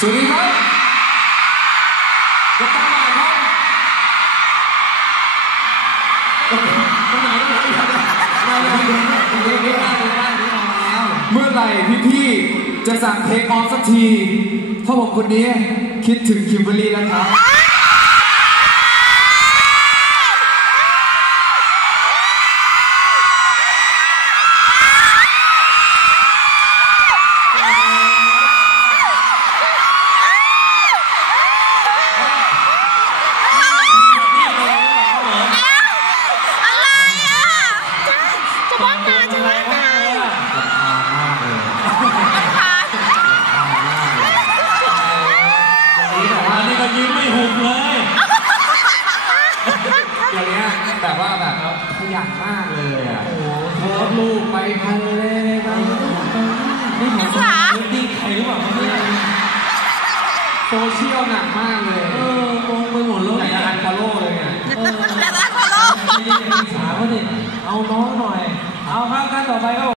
สวัสดีครับกระตั้งมาครับตรงไหนตรงไหนตรงไหนมาเลยนี่นี่ได้นี่ได้นี่มาแล้วเมื่อไหร่พี่ๆจะสั่งเทคออฟสักทีเพราะผมคนนี้คิดถึงคิมเบอร์รี่แล้วครับ แบบว่าแบบขยันมากเลยอะโอ้โหโพสต์รูปไปทะเลไปนี่ผมจะมิตติ้งใครหรือเปล่าครับเนี่ยโซเชียลหนักมากเลย เอองงไปหมดแล้วอยากเนี่ยจะอันฟอลโล่เลยเนี่ยเออแต่ละคนโลกใจเย็นๆสาวเขาดิเอาน้องหน่อย เอาครับการต่อไปครับ